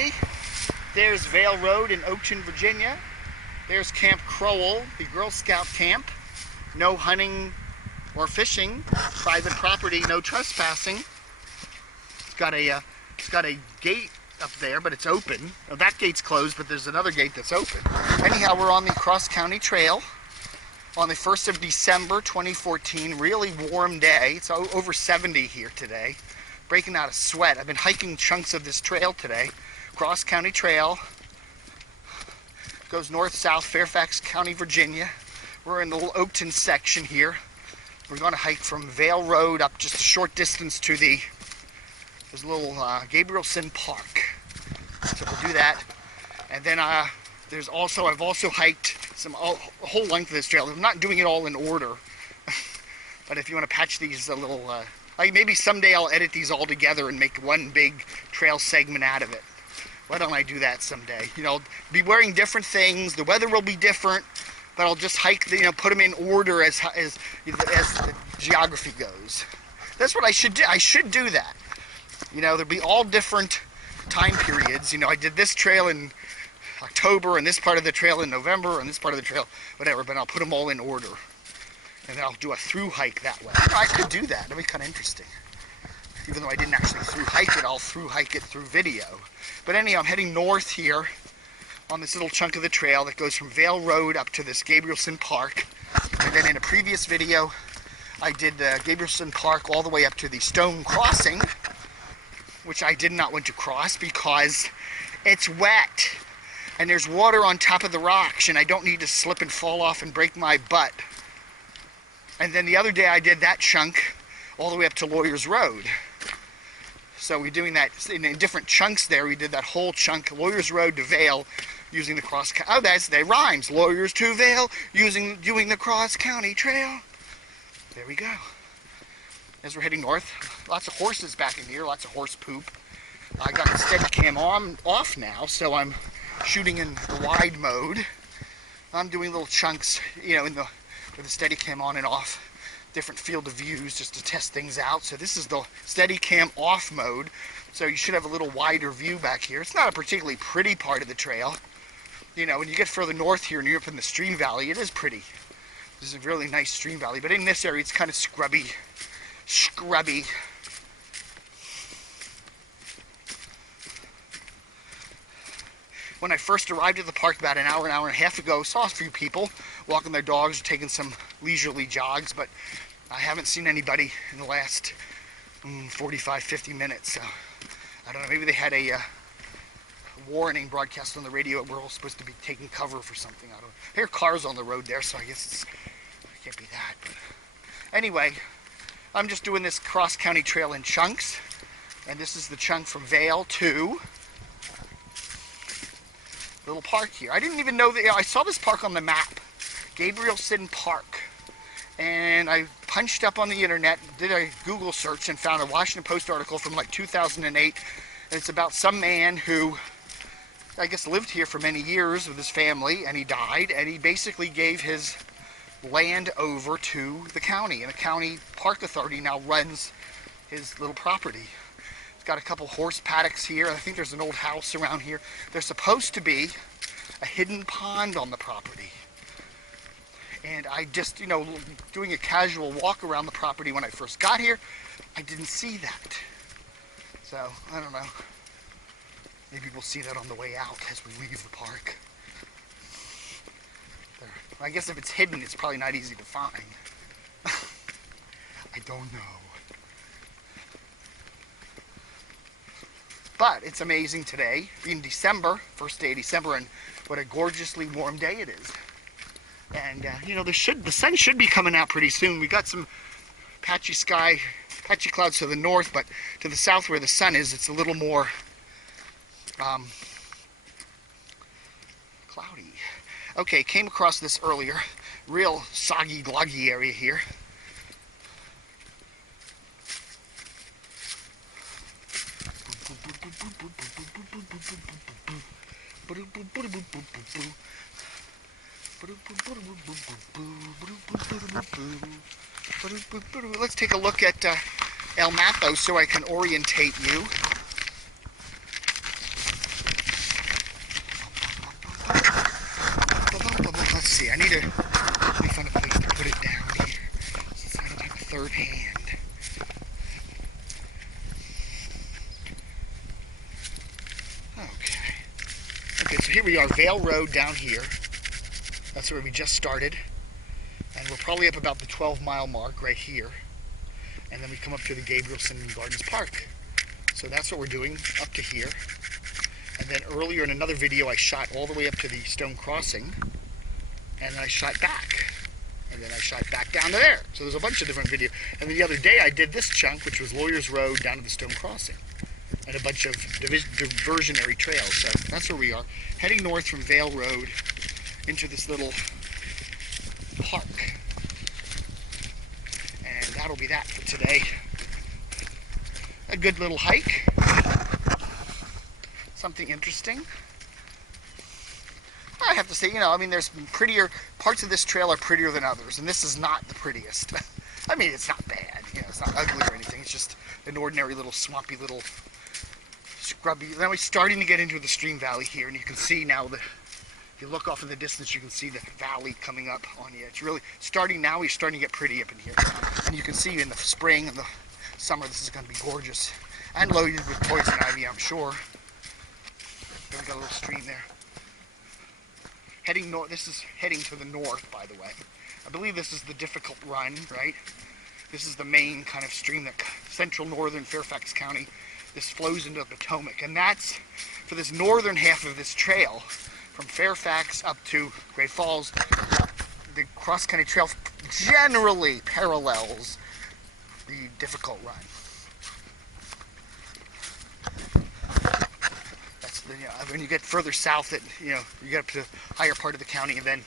see? There's Vale Road in Oakton, Virginia. There's Camp Crowell, the Girl Scout camp. No hunting or fishing, private property, no trespassing. It's got a gate up there, but it's open. Now, that gate's closed, but there's another gate that's open. Anyhow, we're on the Cross County Trail on the 1st of December 2014. Really warm day. It's over 70 here today. Breaking out a sweat. I've been hiking chunks of this trail today. Cross County Trail goes north-south, Fairfax County, Virginia. We're in the little Oakton section here. We're going to hike from Vale Road up just a short distance to there's a little Gabrielson Park. So we'll do that. And then I've also hiked a whole length of this trail. I'm not doing it all in order. But if you want to patch these a little, like maybe someday I'll edit these all together and make one big trail segment out of it. Why don't I do that someday? You know, be wearing different things. The weather will be different, but I'll just hike, put them in order as the geography goes. That's what I should do. I should do that. There'll be all different time periods. I did this trail in October, and this part of the trail in November, and this part of the trail, whatever, but I'll put them all in order. And then I'll do a through hike that way. I could do that. That'd be kind of interesting. Even though I didn't actually through hike it, I'll through hike it through video. But anyhow, I'm heading north here on this little chunk of the trail that goes from Vale Road up to this Gabrielson Park. And then in a previous video, I did Gabrielson Park all the way up to the Stone Crossing, which I did not want to cross because it's wet and there's water on top of the rocks and I don't need to slip and fall off and break my butt. And then the other day I did that chunk all the way up to Lawyers Road. So we're doing that in different chunks there. We did that whole chunk, Lawyers Road to Vale, using the cross. Oh, that rhymes. Lawyers to Vale, doing the Cross County Trail. There we go. As we're heading north, lots of horses back in here, lots of horse poop. I got the Steadicam off now, so I'm shooting in the wide mode. I'm doing little chunks, with the Steadicam on and off. Different field of views just to test things out. So this is the Steadicam off mode, so you should have a little wider view back here. It's not a particularly pretty part of the trail. When you get further north here and you're up in the stream valley, it is pretty. This is a really nice stream valley, but in this area it's kind of scrubby. When I first arrived at the park about an hour and a half ago, saw a few people walking their dogs, taking some leisurely jogs, but I haven't seen anybody in the last 45, 50 minutes. So I don't know, maybe they had a warning broadcast on the radio that we're all supposed to be taking cover for something. I don't know. I hear cars on the road there, so I guess it can't be that. But anyway, I'm just doing this Cross County Trail in chunks, and this is the chunk from Vale to little park here. I didn't even know that. I saw this park on the map, Gabrielson Park, and I punched up on the internet, did a Google search, and found a Washington Post article from like 2008. And it's about some man who, I guess, lived here for many years with his family, and he died, and he basically gave his land over to the county, and the county park authority now runs his little property. It's got a couple horse paddocks here. I think there's an old house around here. There's supposed to be a hidden pond on the property. And I just, doing a casual walk around the property when I first got here, I didn't see that. So, I don't know. Maybe we'll see that on the way out as we leave the park. I guess if it's hidden, it's probably not easy to find. I don't know. But it's amazing today, in December, first day of December, and what a gorgeously warm day it is. And, the sun should be coming out pretty soon. We got some patchy sky, patchy clouds to the north, but to the south where the sun is, it's a little more cloudy. Okay, came across this earlier. Real soggy, gloggy area here. Let's take a look at El Mapo so I can orientate you. Okay, so here we are, Vale Road down here. That's where we just started. And we're probably up about the 12-mile mark right here. And then we come up to the Gabrielson Gardens Park. So that's what we're doing up to here. And then earlier in another video, I shot all the way up to the stone crossing. And then I shot back. And then I shot back down to there. So there's a bunch of different videos. And then the other day I did this chunk, which was Lawyers Road down to the stone crossing. And a bunch of diversionary trails. So that's where we are. Heading north from Vale Road into this little park. And that'll be that for today. A good little hike. Something interesting. I have to say, I mean, there's prettier, parts of this trail are prettier than others, and this is not the prettiest. I mean, it's not bad, it's not ugly or anything, it's just an ordinary little swampy little scrubby. Then we're starting to get into the stream valley here, and you can see now that if you look off in the distance, you can see the valley coming up on you. It's really starting now, we're starting to get pretty up in here. And you can see in the spring and the summer, this is going to be gorgeous. And loaded with poison ivy, I'm sure. There we got a little stream there. Heading north, this is heading to the north, by the way. I believe this is the difficult run, right? This is the main kind of stream that central northern Fairfax County, this flows into the Potomac. And that's, for this northern half of this trail, from Fairfax up to Great Falls, the cross-country trail generally parallels the difficult run. When you get further south, you get up to the higher part of the county, and then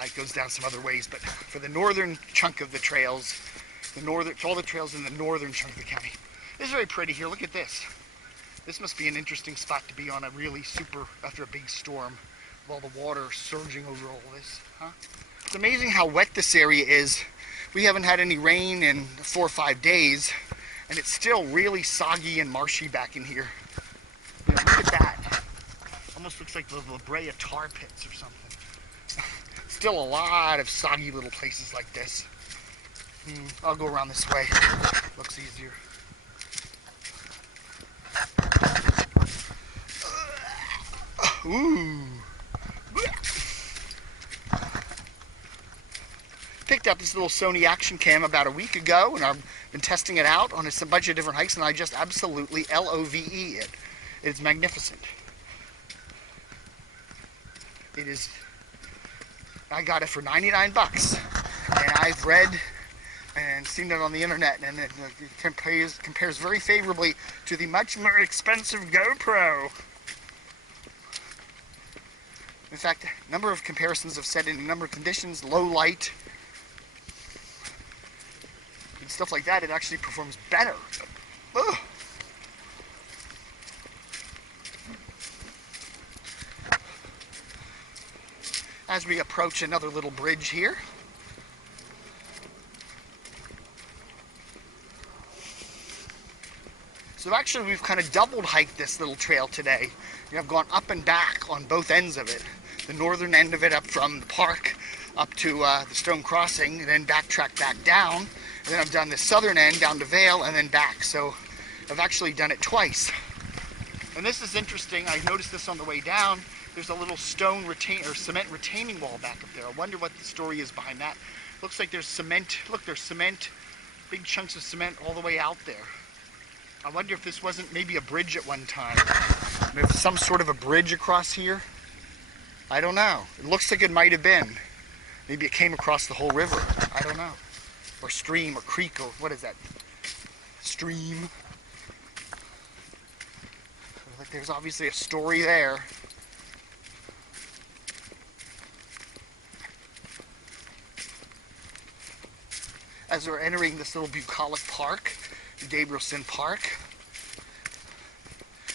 it goes down some other ways. But for the northern chunk of the trails, all the trails in the northern chunk of the county. This is very pretty here. Look at this. This must be an interesting spot to be on a really after a big storm, with all the water surging over all this. Huh? It's amazing how wet this area is. We haven't had any rain in 4 or 5 days, and it's still really soggy and marshy back in here. Look at that. Almost looks like the La Brea tar pits or something. Still a lot of soggy little places like this. I'll go around this way. Looks easier. Ooh. Picked up this little Sony action cam about a week ago, and I've been testing it out on a bunch of different hikes, and I just absolutely love it. It's magnificent. It is. I got it for 99 bucks, and I've read and seen it on the internet, and it compares very favorably to the much more expensive GoPro. In fact, a number of comparisons have said in a number of conditions, low light, and stuff like that, it actually performs better. Ugh. As we approach another little bridge here. So actually we've kind of doubled hiked this little trail today. I've gone up and back on both ends of it. The northern end of it up from the park up to the stone crossing, and then backtrack back down. And then I've done the southern end down to Vale and then back. So I've actually done it twice. And this is interesting. I noticed this on the way down. There's a little stone cement retaining wall back up there. I wonder what the story is behind that. Looks like there's cement. Look, there's cement, big chunks of cement all the way out there. I wonder if this wasn't maybe a bridge at one time. Maybe some sort of a bridge across here. I don't know. It looks like it might have been. Maybe it came across the whole river. I don't know. Or stream or creek or what is that? Stream. Like there's obviously a story there. As we're entering this little bucolic park, the Gabrielson Park.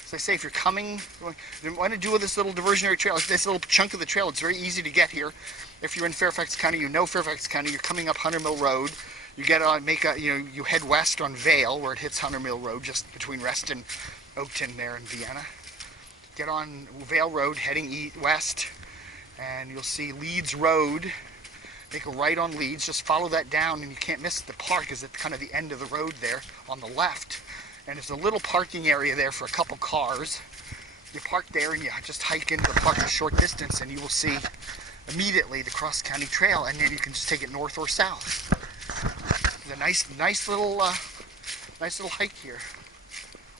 As I say, if you're coming, you want to do this little diversionary trail, this little chunk of the trail, it's very easy to get here. If you're in Fairfax County, you know Fairfax County, you're coming up Hunter Mill Road, you get on, you head west on Vale, where it hits Hunter Mill Road, just between Reston, Oakton there in Vienna. Get on Vale Road, heading west, and you'll see Leeds Road. Make a right on Leeds, just follow that down, and you can't miss the park is at kind of the end of the road there on the left. And there's a little parking area there for a couple cars. You park there and you just hike into the park a short distance, and you will see immediately the cross-county trail, and then you can just take it north or south. It's a nice little hike here,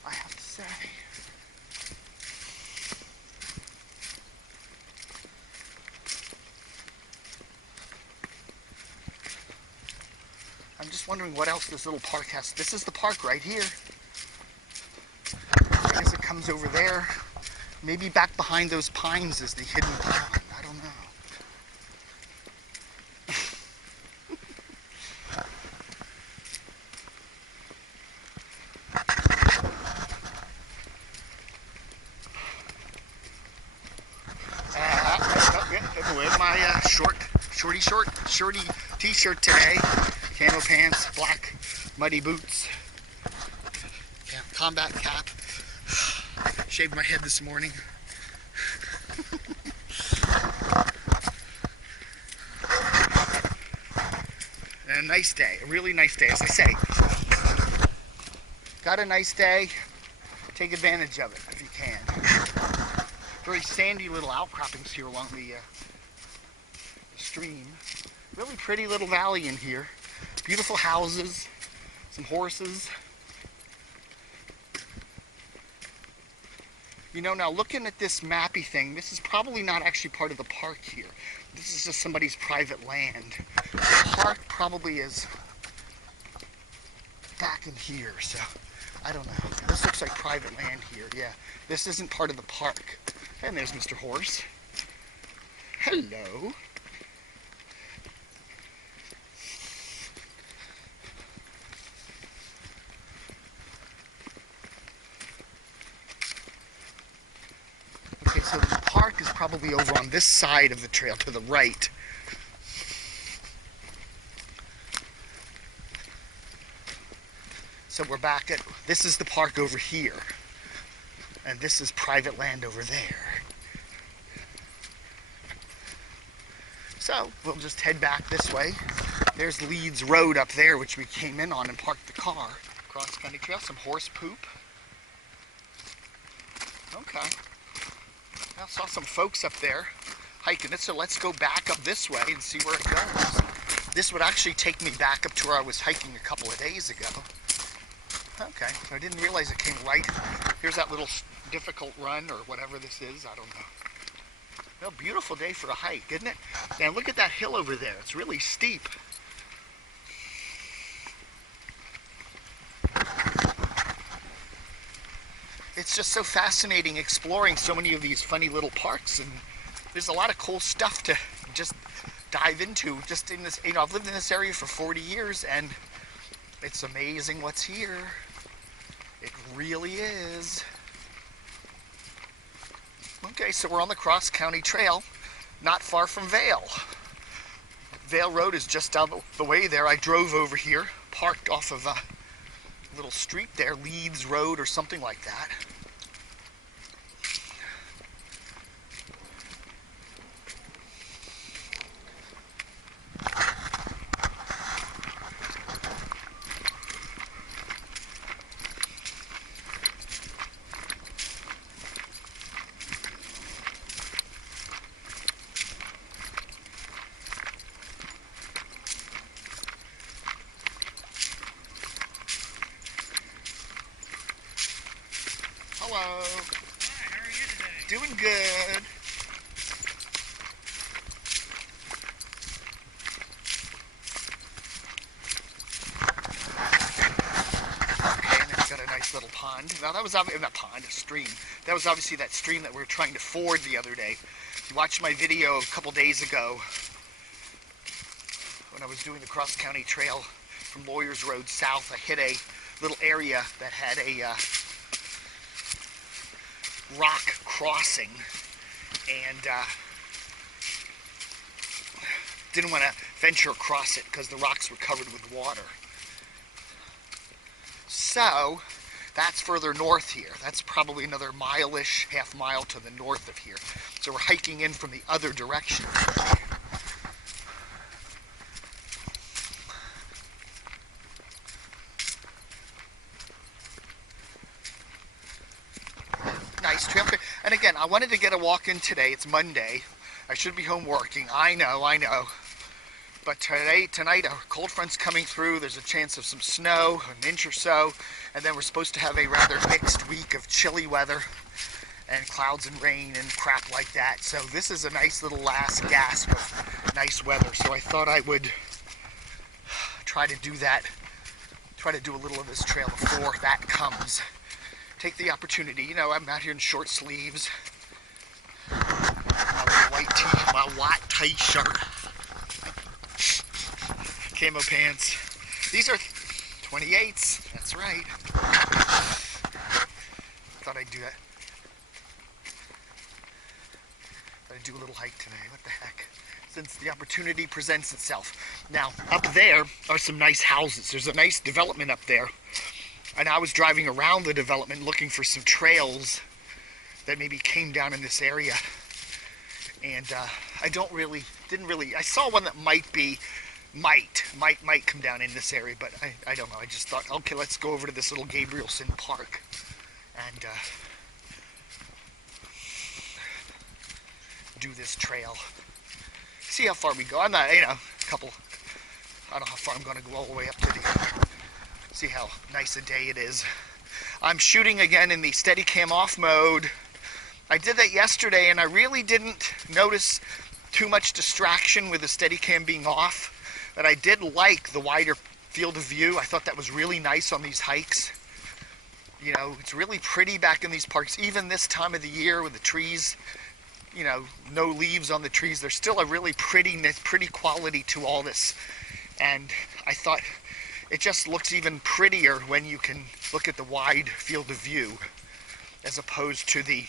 I have to say. I'm just wondering what else this little park has. This is the park right here. I guess it comes over there. Maybe back behind those pines is the hidden pond. I don't know. With my shorty t-shirt today, camo pants, black muddy boots, yeah, combat cap. Shaved my head this morning. And a nice day, a really nice day, as I say. Got a nice day, take advantage of it if you can. Very sandy little outcroppings here along the stream. Really pretty little valley in here. Beautiful houses, some horses. You know, now looking at this mappy thing, this is probably not actually part of the park here. This is just somebody's private land. The park probably is back in here, so I don't know. This looks like private land here, yeah. This isn't part of the park. And there's Mr. Horse. Hello. Okay, so the park is probably over on this side of the trail to the right. So we're back at, this is the park over here. And this is private land over there. So we'll just head back this way. There's Leeds Road up there, which we came in on and parked the car. Cross country trail, some horse poop. Okay. I saw some folks up there hiking it, so let's go back up this way and see where it goes. This would actually take me back up to where I was hiking a couple of days ago. Okay, so I didn't realize it came right. Here's that little difficult run or whatever this is, I don't know. Well, beautiful day for a hike, isn't it? Now look at that hill over there, it's really steep. It's just so fascinating exploring so many of these funny little parks, and there's a lot of cool stuff to just dive into. Just in this, you know, I've lived in this area for 40 years, and it's amazing what's here. It really is. Okay, so we're on the cross county trail, not far from Vale. Vale Road is just down the way there. I drove over here, parked off of a little street there, Leeds Road or something like that. Hello. Hi, how are you today? Doing good. Okay, and it's got a nice little pond. Now that was not a pond, a stream. That was obviously that stream that we were trying to ford the other day. If you watched my video a couple days ago when I was doing the cross county trail from Lawyers Road south, I hit a little area that had a rock crossing, and didn't want to venture across it because the rocks were covered with water. So that's further north here. That's probably another mile-ish, half mile to the north of here. So we're hiking in from the other direction. Nice trail. And again, I wanted to get a walk in today. It's Monday. I should be home working. I know. But tonight, a cold front's coming through. There's a chance of some snow, an inch or so. And then we're supposed to have a rather mixed week of chilly weather and clouds and rain and crap like that. So this is a nice little last gasp of nice weather. So I thought I would try to do that. Try to do a little of this trail before that comes. Take the opportunity. You know, I'm out here in short sleeves. My little white tee, my white t-shirt. Camo pants. These are 28s. That's right. Thought I'd do that. Thought I'd do a little hike today. What the heck? Since the opportunity presents itself. Now, up there are some nice houses. There's a nice development up there. And I was driving around the development looking for some trails that maybe came down in this area. And I saw one that might come down in this area, but I don't know. I just thought, okay, let's go over to this little Gabrielson Park and do this trail. See how far we go. I'm not, I don't know how far I'm going to go all the way up to see how nice a day it is. I'm shooting again in the Steadicam off mode. I did that yesterday and I really didn't notice too much distraction with the Steadicam being off, but I did like the wider field of view. I thought that was really nice on these hikes. You know, it's really pretty back in these parks, even this time of the year with the trees, you know, no leaves on the trees. There's still a really pretty quality to all this. And I thought it just looks even prettier when you can look at the wide field of view as opposed to the,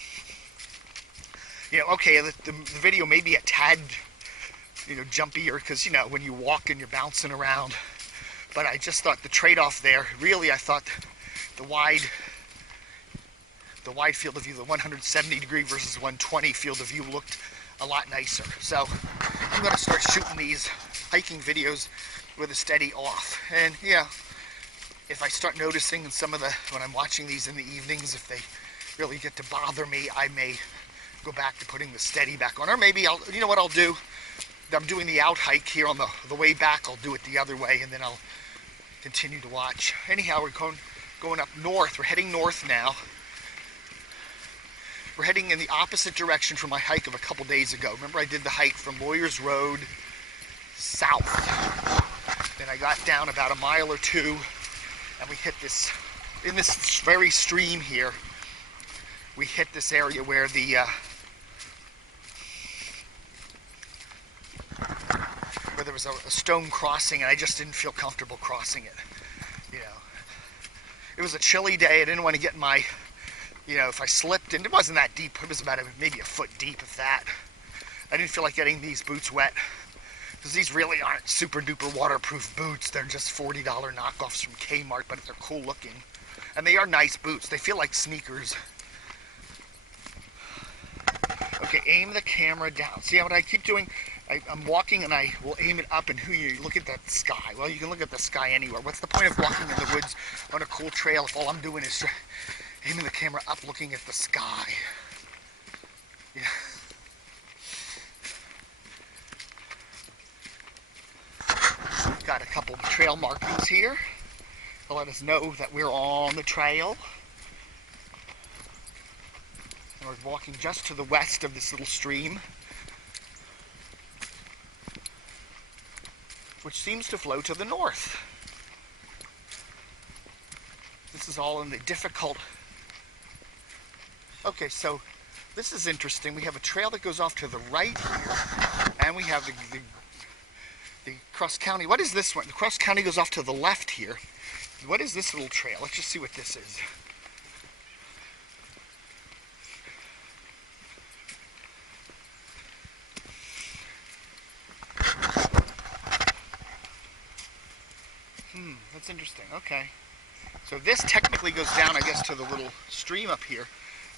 you know, okay, the video may be a tad, you know, jumpier because, you know, when you walk and you're bouncing around. But I just thought the trade-off there, really, I thought the wide field of view, the 170 degree versus 120 field of view looked a lot nicer. So I'm going to start shooting these hiking videos with a steady off. And yeah, if I start noticing in some of when I'm watching these in the evenings, if they really get to bother me, I may go back to putting the steady back on. Or maybe you know what I'll do? I'm doing the out hike here on the way back. I'll do it the other way and then I'll continue to watch. Anyhow, we're going up north. We're heading north now. We're heading in the opposite direction from my hike of a couple days ago. Remember I did the hike from Lawyers Road south. Then I got down about a mile or two and we hit this, in this very stream here, we hit this area where where there was a stone crossing and I just didn't feel comfortable crossing it. You know, it was a chilly day. I didn't want to get my, you know, if I slipped, and it wasn't that deep, it was about maybe a foot deep, if that. I didn't feel like getting these boots wet because these really aren't super duper waterproof boots. They're just $40 knockoffs from Kmart, but they're cool looking. And they are nice boots. They feel like sneakers. Okay, aim the camera down. See what I keep doing? I'm walking and I will aim it up and you look at that sky. Well, you can look at the sky anywhere. What's the point of walking in the woods on a cool trail if all I'm doing is aiming the camera up looking at the sky? Yeah. Got a couple of trail markings here to let us know that we're on the trail. And we're walking just to the west of this little stream, which seems to flow to the north. This is all in the difficult... Okay, so this is interesting. We have a trail that goes off to the right here, and we have the cross county. What is this one? The cross county goes off to the left here. What is this little trail? Let's just see what this is. That's interesting. Okay. So this technically goes down, I guess, to the little stream up here,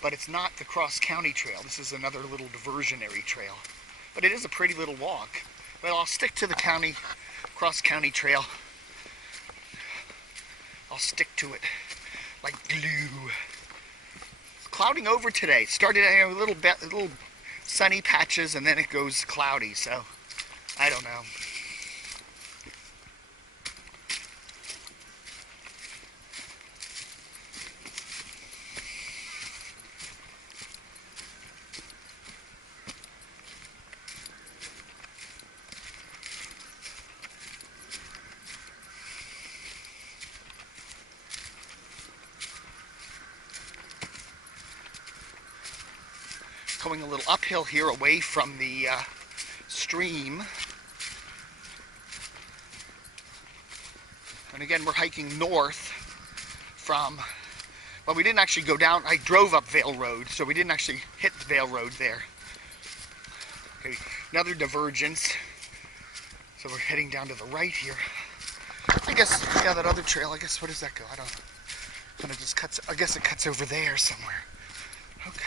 but it's not the cross-county trail. This is another little diversionary trail. But it is a pretty little walk. But I'll stick to the cross-county trail. I'll stick to it like glue. It's clouding over today. Started a little sunny patches, and then it goes cloudy. So I don't know. Going a little uphill here away from the stream. And again, we're hiking north from, well, we didn't actually go down. I drove up Vale Road, so we didn't actually hit Vale Road there. Okay, another divergence. So we're heading down to the right here. I guess, yeah, that other trail, I guess, where does that go? I don't know. Kind of just cuts, I guess it cuts over there somewhere. Okay.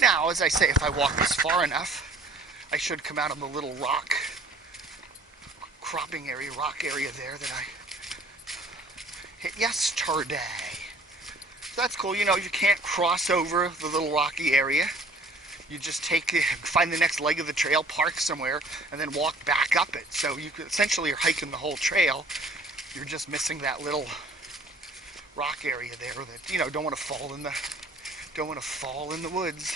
Now, as I say, if I walk this far enough, I should come out of the little rock cropping area, rock area there that I hit yesterday. So that's cool. You know, you can't cross over the little rocky area. You just find the next leg of the trail, park somewhere, and then walk back up it. So you could, essentially, you're hiking the whole trail. You're just missing that little rock area there that, you know, don't want to fall in the woods.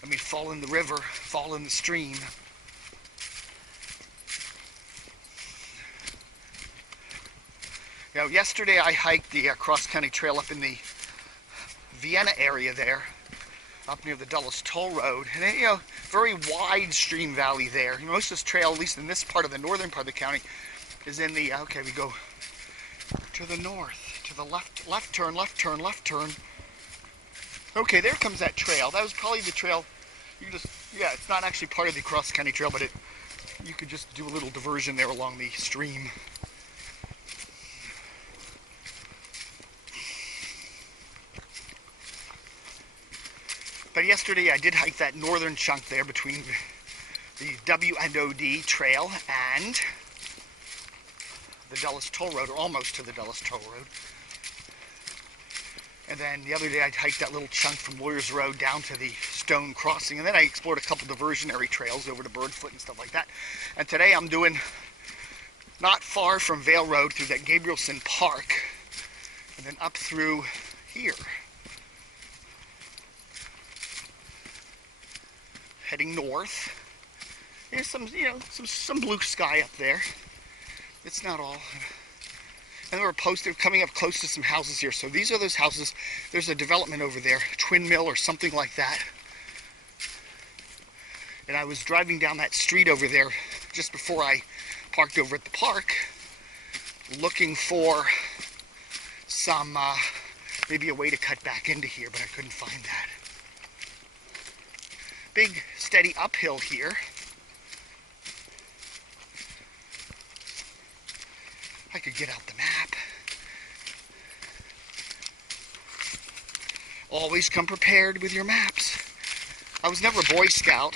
I mean, fall in the river, fall in the stream. You know, yesterday I hiked the cross-country trail up in the Vienna area there, up near the Dulles Toll Road, and you know, very wide stream valley there. Most of this trail, at least in this part of the northern part of the county, is in the, okay, we go to the north, to the left turn. Okay, there comes that trail. That was probably the trail. You just, yeah, it's not actually part of the cross-country trail, but you could just do a little diversion there along the stream. But yesterday I did hike that northern chunk there between the W&OD trail and the Dulles Toll Road, or almost to the Dulles Toll Road. And then the other day I hiked that little chunk from Lawyers Road down to the Stone Crossing. And then I explored a couple diversionary trails over to Birdfoot and stuff like that. And today I'm doing not far from Vale Road through that Gabrielson Park. And then up through here. Heading north. There's some, you know, some blue sky up there. It's not all. And we're coming up close to some houses here. So these are those houses. There's a development over there, Twin Mill or something like that. And I was driving down that street over there just before I parked over at the park, looking for some, maybe a way to cut back into here, but I couldn't find that. Big, steady uphill here. I could get out the map. Always come prepared with your maps. I was never a Boy Scout.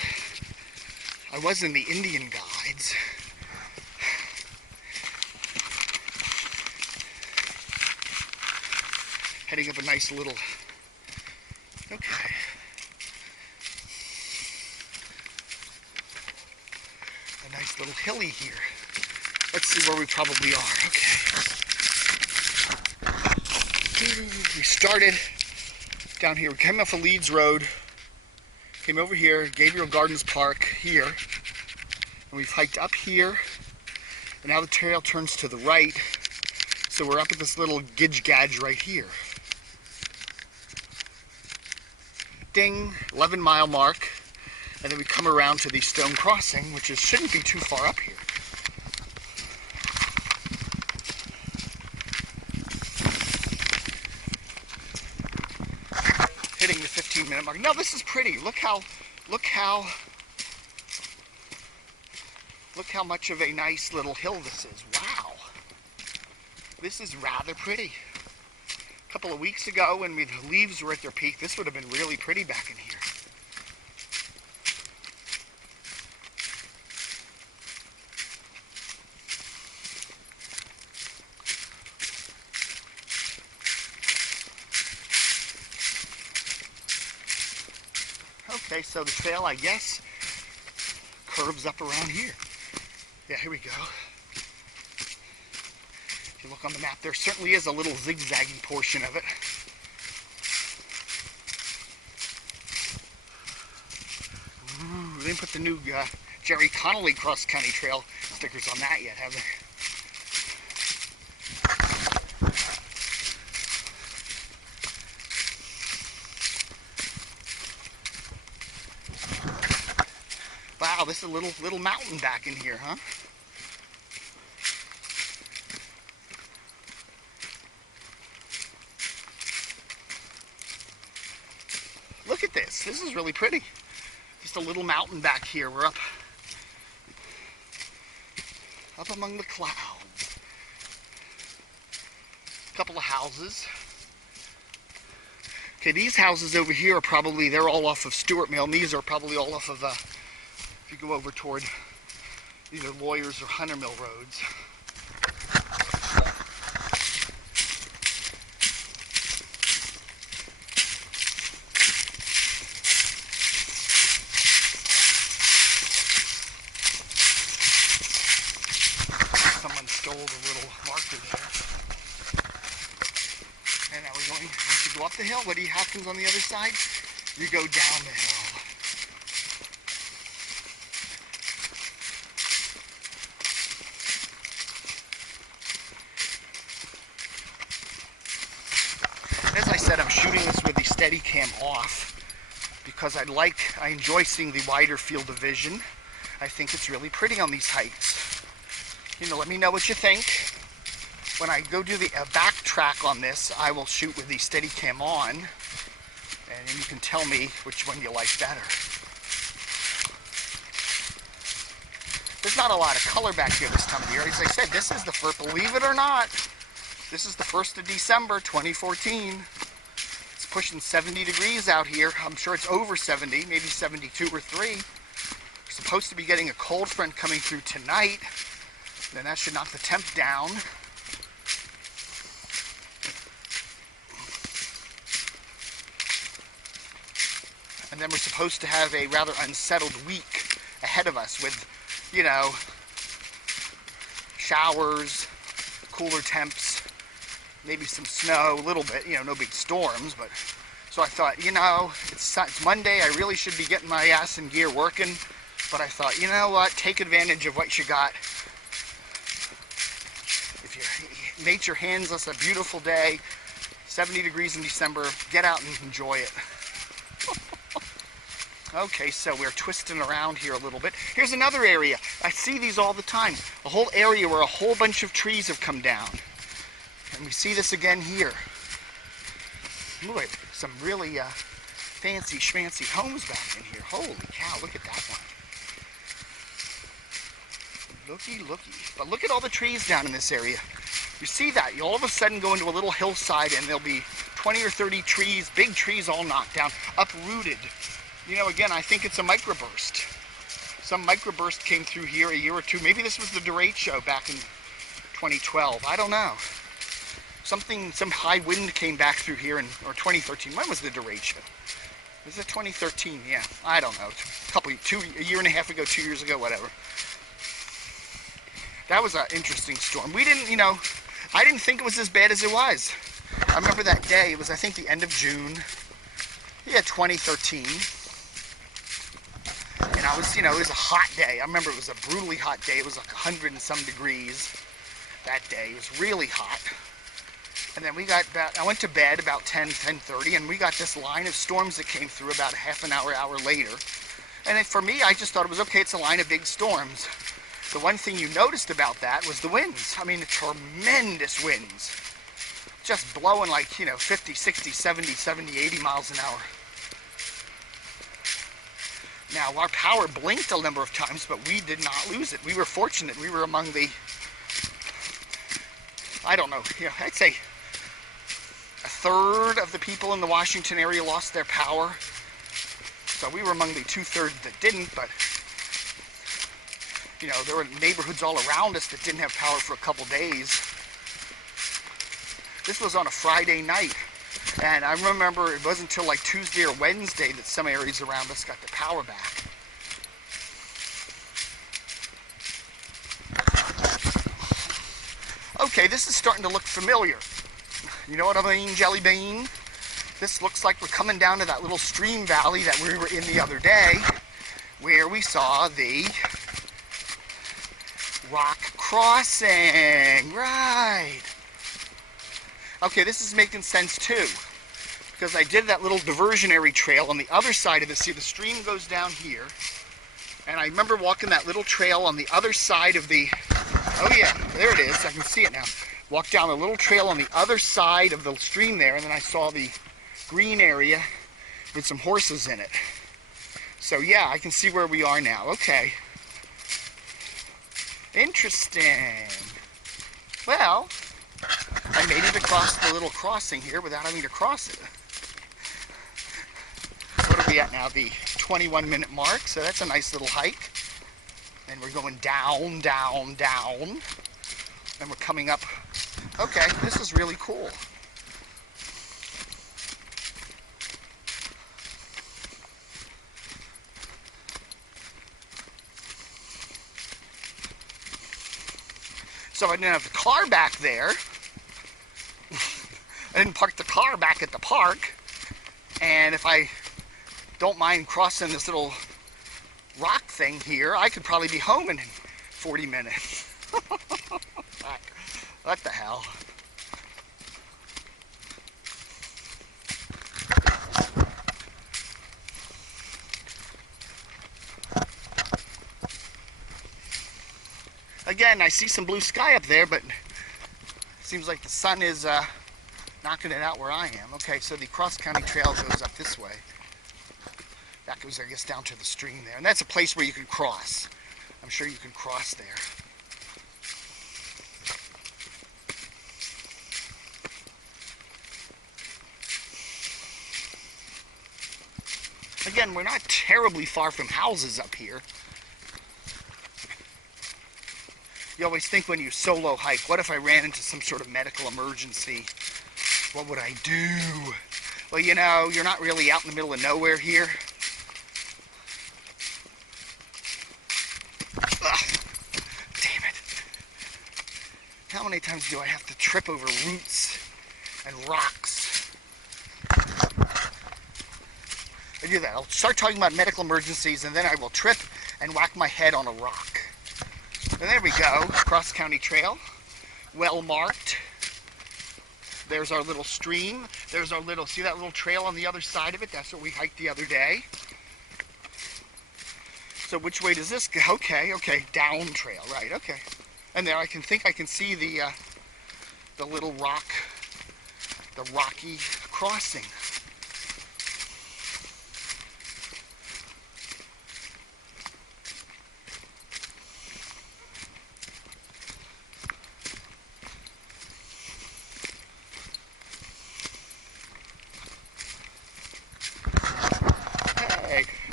I was in the Indian Guides. Heading up a nice little, okay. A nice little hilly here. Let's see where we probably are. Okay. We started down here. We came off of Leeds Road, came over here, Gabriel Gardens Park here, and we've hiked up here, and now the trail turns to the right, so we're up at this little gidge-gadge right here. Ding, 11-mile mark, and then we come around to the Stone Crossing, which shouldn't be too far up here. Hitting the 15-minute mark. Now this is pretty. Look how much of a nice little hill this is. Wow. This is rather pretty. A couple of weeks ago when the leaves were at their peak, this would have been really pretty back in here. Okay, so the trail, I guess, curves up around here. Yeah, here we go. If you look on the map, there certainly is a little zigzaggy portion of it. Ooh, they didn't put the new Jerry Connolly Cross County Trail stickers on that yet, have they? Wow, this is a little mountain back in here, huh? Look at this. This is really pretty. Just a little mountain back here. We're up among the clouds. A couple of houses. Okay, these houses over here are probably, they're all off of Stuart Mill, and these are probably all off of, if you go over toward either Lawyers or Hunter Mill roads. Someone stole the little marker there. And now we're going, once you go up the hill, what happens on the other side? You go down the hill. As I said, I'm shooting this with the Steadicam off because I enjoy seeing the wider field of vision. I think it's really pretty on these hikes. You know, let me know what you think. When I go do the backtrack on this, I will shoot with the Steadicam on, and you can tell me which one you like better. There's not a lot of color back here this time of year. As I said, this is the first, believe it or not, this is the 1st of December, 2014. It's pushing 70 degrees out here. I'm sure it's over 70, maybe 72 or 3. We're supposed to be getting a cold front coming through tonight. Then that should knock the temp down. And then we're supposed to have a rather unsettled week ahead of us with, you know, showers, cooler temps, maybe some snow, a little bit, you know, no big storms. But so I thought, you know, it's Monday, I really should be getting my ass in gear working. But I thought, you know what, take advantage of what you got. If nature hands us a beautiful day, 70 degrees in December, get out and enjoy it. Okay, so we're twisting around here a little bit. Here's another area. I see these all the time. A whole area where a whole bunch of trees have come down. And we see this again here. Boy, some really fancy schmancy homes back in here. Holy cow, look at that one. Looky, looky. But look at all the trees down in this area. You see that, you all of a sudden go into a little hillside and there'll be 20 or 30 trees, big trees all knocked down, uprooted. You know, again, I think it's a microburst. Some microburst came through here a year or two. Maybe this was the derecho show back in 2012. I don't know. Some high wind came back through here in, or 2013. When was the derecho show? Was it 2013? Yeah, I don't know. A year and a half ago, 2 years ago, whatever. That was an interesting storm. We didn't, you know, I didn't think it was as bad as it was. I remember that day. It was, I think, the end of June. Yeah, 2013. And I was, you know, it was a hot day. I remember it was a brutally hot day. It was like 100 and some degrees that day. It was really hot. And then I went to bed about 10:30, and we got this line of storms that came through about a half an hour later. And for me, I just thought it was okay. It's a line of big storms. The one thing you noticed about that was the winds. I mean, the tremendous winds. Just blowing like, you know, 50, 60, 70, 70, 80 miles an hour. Now, our power blinked a number of times, but we did not lose it. We were fortunate. We were among the, I don't know, you know, I'd say a third of the people in the Washington area lost their power. So we were among the 2/3 that didn't, but, you know, there were neighborhoods all around us that didn't have power for a couple days. This was on a Friday night. And I remember it wasn't until like Tuesday or Wednesday that some areas around us got the power back. Okay, this is starting to look familiar. You know what I mean, Jelly Bean? This looks like we're coming down to that little stream valley that we were in the other day, where we saw the rock crossing. Right. Okay, this is making sense too, because I did that little diversionary trail on the other side of the sea. The stream goes down here, and I remember walking that little trail on the other side of the, oh yeah, there it is, I can see it now. Walked down a little trail on the other side of the stream there, and then I saw the green area with some horses in it. So yeah, I can see where we are now. Okay. Interesting. Well, I made it across the little crossing here without having to cross it. What are we at now? The 21-minute mark, so that's a nice little hike. And we're going down, down, down. And we're coming up. Okay, this is really cool. So I didn't have the car back there. I didn't park the car back at the park. And if I don't mind crossing this little rock thing here, I could probably be home in 40 minutes. What the hell? Again, I see some blue sky up there, but it seems like the sun is knocking it out where I am. Okay, so the cross-county trail goes up this way. That goes, I guess, down to the stream there. And that's a place where you can cross. I'm sure you can cross there. Again, we're not terribly far from houses up here. You always think when you solo hike, what if I ran into some sort of medical emergency? What would I do? Well, you know, you're not really out in the middle of nowhere here. Ugh, damn it. How many times do I have to trip over roots and rocks? I do that. I'll start talking about medical emergencies, and then I will trip and whack my head on a rock. And there we go, cross-county trail, well marked. There's our little stream. There's our little, see that little trail on the other side of it? That's what we hiked the other day. So which way does this go? Okay, down trail, right, okay. And there I can see the little rock, the rocky crossing.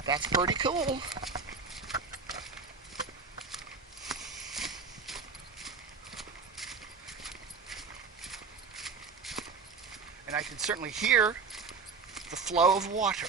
That's pretty cool. And I can certainly hear the flow of water.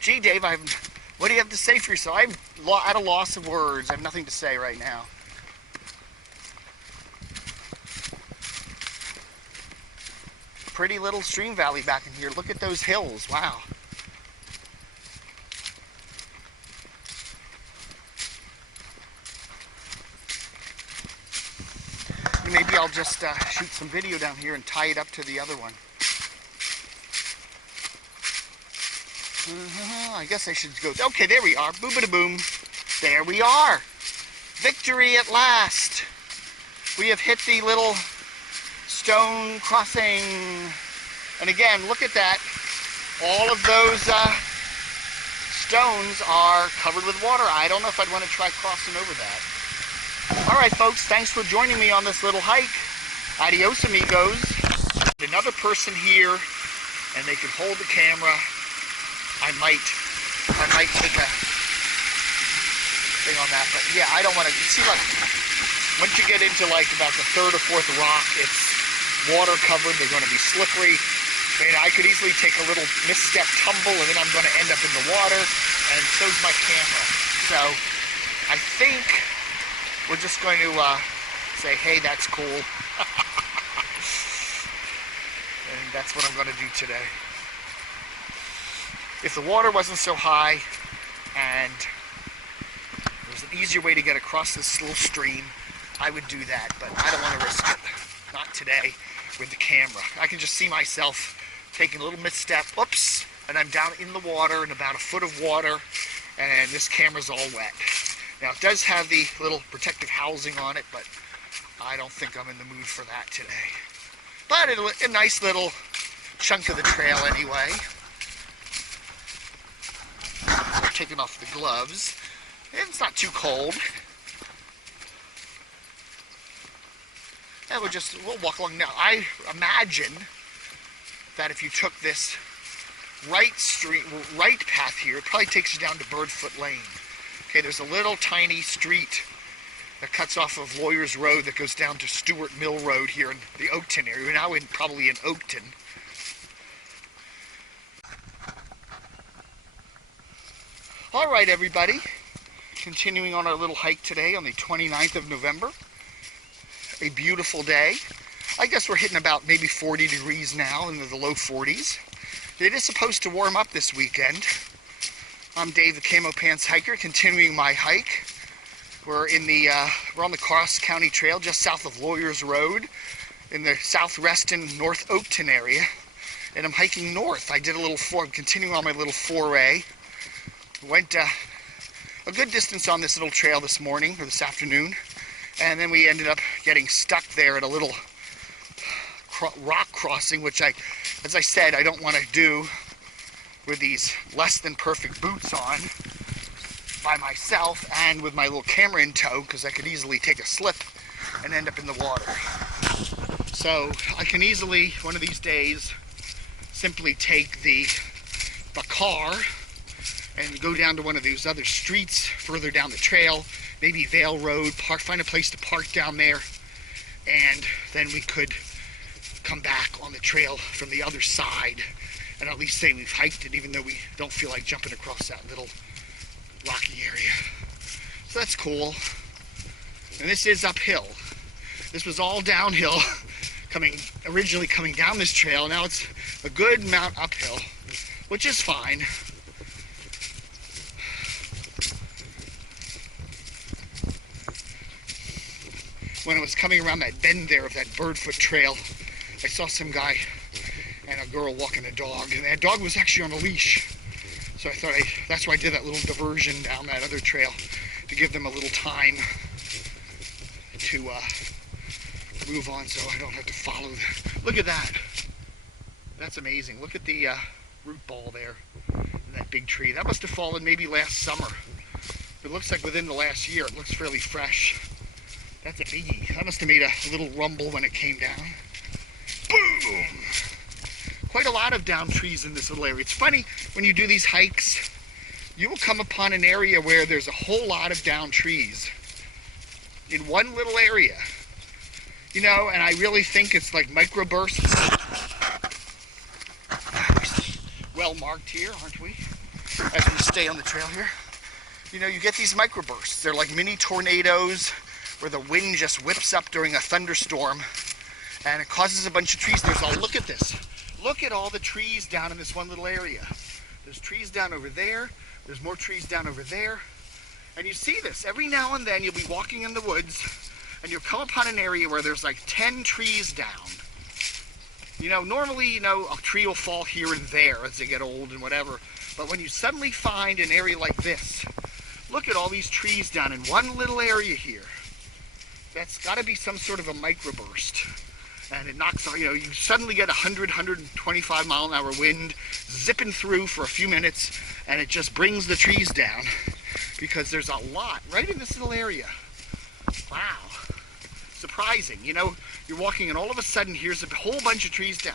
Gee, Dave, what do you have to say for yourself? I'm at a loss of words. I have nothing to say right now. Pretty little stream valley back in here. Look at those hills. Wow. Maybe I'll just shoot some video down here and tie it up to the other one. I I guess I should go. Okay, there we are. Boom-a-da-boom. There we are. Victory at last. We have hit the little stone crossing. And again, look at that. All of those stones are covered with water. I don't know if I'd want to try crossing over that. All right, folks, thanks for joining me on this little hike. Adios, amigos. Another person here, and they can hold the camera. I might take a thing on that, but yeah, I don't want to. See, like, once you get into like about the third or fourth rock, it's water covered. They're going to be slippery. And I could easily take a little misstep tumble, and then I'm going to end up in the water, and so's my camera. So I think we're just going to say, hey, that's cool. And that's what I'm going to do today. If the water wasn't so high and there was an easier way to get across this little stream, I would do that, but I don't want to risk it. Not today with the camera. I can just see myself taking a little misstep, oops, and I'm down in the water in about a foot of water, and this camera's all wet. Now, it does have the little protective housing on it, but I don't think I'm in the mood for that today. But a nice little chunk of the trail anyway. I'm taking off the gloves. It's not too cold. And we'll walk along now. I imagine that if you took this right path here, it probably takes you down to Birdfoot Lane. Okay, there's a little tiny street that cuts off of Lawyers Road that goes down to Stewart Mill Road here in the Oakton area. We're now probably in Oakton. All right, everybody. Continuing on our little hike today on the 29th of November. A beautiful day. I guess we're hitting about maybe 40 degrees now, into the low 40s. It is supposed to warm up this weekend. I'm Dave, the Camo Pants Hiker, continuing my hike. We're on the Cross County Trail just south of Lawyers Road in the South Reston, North Oakton area. And I'm hiking north. I'm continuing on my little foray. Went a good distance on this little trail this morning, or this afternoon. And then we ended up getting stuck there at a little rock crossing, which as I said, I don't want to do with these less than perfect boots on by myself and with my little camera in tow, because I could easily take a slip and end up in the water. So I can easily, one of these days, simply take the car and go down to one of these other streets further down the trail, maybe Vale Road, find a place to park down there, and then we could come back on the trail from the other side and at least say we've hiked it, even though we don't feel like jumping across that little rocky area. So that's cool. And this is uphill. This was all downhill, originally coming down this trail. Now it's a good amount uphill, which is fine. When I was coming around that bend there of that Birdfoot Trail, I saw some guy and a girl walking a dog, and that dog was actually on a leash. So I thought that's why I did that little diversion down that other trail, to give them a little time to move on so I don't have to follow them. Look at that. That's amazing. Look at the root ball there in that big tree. That must have fallen maybe last summer. It looks like within the last year. It looks fairly fresh. That's a biggie. That must have made a little rumble when it came down. Boom! Quite a lot of down trees in this little area. It's funny, when you do these hikes, you will come upon an area where there's a whole lot of down trees in one little area. You know, and I really think it's like microbursts. Well marked here, aren't we? As we stay on the trail here. You know, you get these microbursts. They're like mini tornadoes where the wind just whips up during a thunderstorm and it causes a bunch of trees. Look at this. Look at all the trees down in this one little area. There's trees down over there. There's more trees down over there. And you see this. Every now and then you'll be walking in the woods and you'll come upon an area where there's like 10 trees down. You know, normally, you know, a tree will fall here and there as they get old and whatever. But when you suddenly find an area like this, look at all these trees down in one little area here. That's got to be some sort of a microburst. And it knocks on, you suddenly get 100, 125 mile an hour wind zipping through for a few minutes, and it just brings the trees down because there's a lot right in this little area. Wow. Surprising. You're walking and all of a sudden here's a whole bunch of trees down.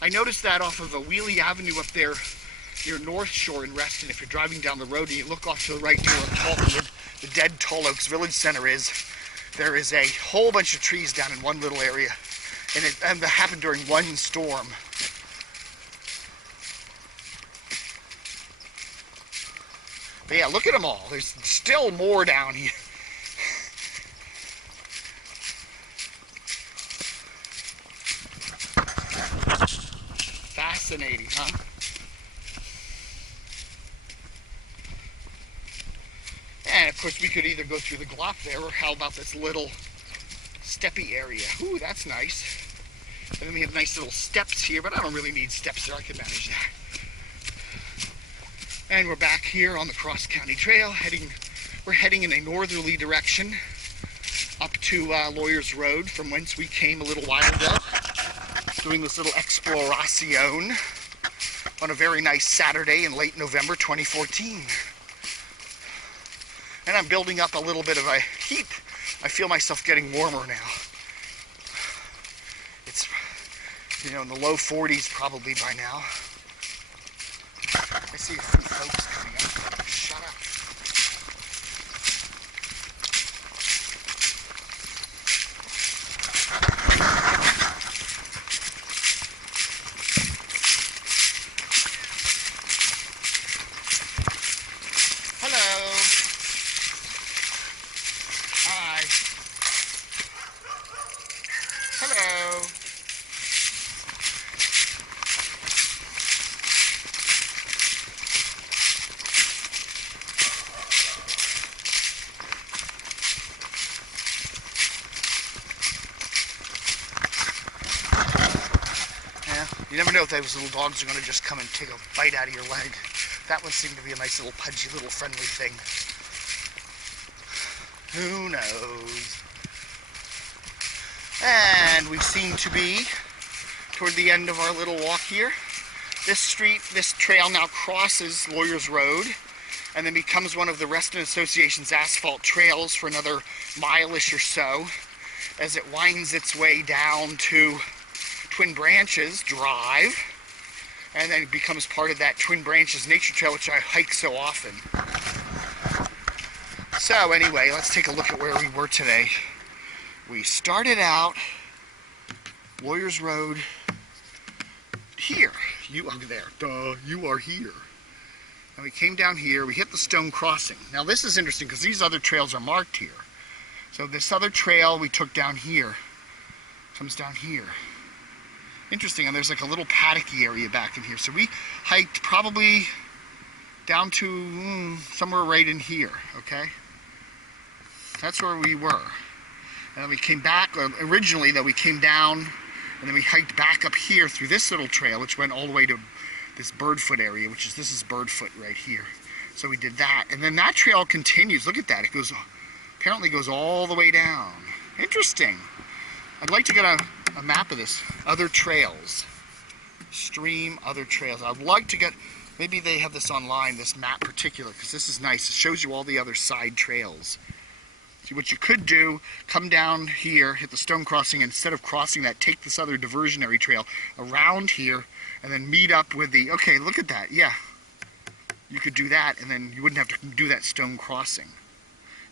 I noticed that off of a Wheelie Avenue up there near North Shore in Reston. If you're driving down the road and you look off to the right near where the dead Tall Oaks Village Center is, there is a whole bunch of trees down in one little area. And that happened during one storm. But yeah, look at them all. There's still more down here. Fascinating, huh? And of course we could either go through the glop there, or how about this little steppy area? Ooh, that's nice. And then we have nice little steps here, but I don't really need steps there. I can manage that. And we're back here on the Cross County Trail, we're heading in a northerly direction up to Lawyers Road, from whence we came a little while ago, doing this little exploración on a very nice Saturday in late November 2014. And I'm building up a little bit of a heat. I feel myself getting warmer now. It's, in the low 40s probably by now. I see a few folks coming up. Shut up. Hello. Hi. Hello. You never know if those little dogs are going to just come and take a bite out of your leg. That one seemed to be a nice little pudgy little friendly thing. Who knows? And we seem to be toward the end of our little walk here. This trail now crosses Lawyers Road and then becomes one of the Reston Association's asphalt trails for another mile-ish or so as it winds its way down to Twin Branches Drive, and then it becomes part of that Twin Branches Nature Trail, which I hike so often. So anyway, let's take a look at where we were today. We started out Lawyers Road here. You are there. Duh, you are here. And we came down here, we hit the stone crossing. Now this is interesting because these other trails are marked here. So this other trail we took down here comes down here. Interesting, and there's like a little paddocky area back in here. So we hiked probably down to somewhere right in here, okay? That's where we were. And then we came back, originally though we came down, and then we hiked back up here through this little trail, which went all the way to this Birdfoot area, this is Birdfoot right here. So we did that, and then that trail continues. Look at that, it apparently goes all the way down. Interesting. I'd like to get a map of this. Other trails. Stream, other trails. I'd like to get, maybe they have this online, this map particular, because this is nice. It shows you all the other side trails. See, what you could do, come down here, hit the stone crossing, and instead of crossing that, take this other diversionary trail around here, and then meet up with the, okay, look at that, yeah. You could do that, and then you wouldn't have to do that stone crossing.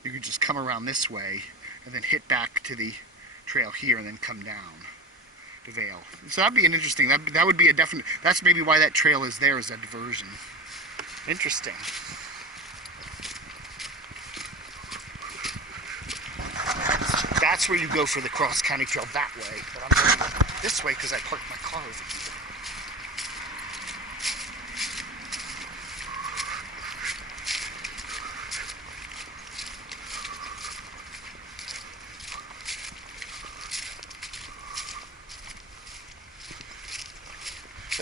You could just come around this way, and then hit back to the trail here, and then come down to Vale. So that'd be an interesting, that would be a definite, that's maybe why that trail is there, is that diversion. Interesting. That's where you go for the Cross County Trail, that way. But I'm going this way because I parked my car over here.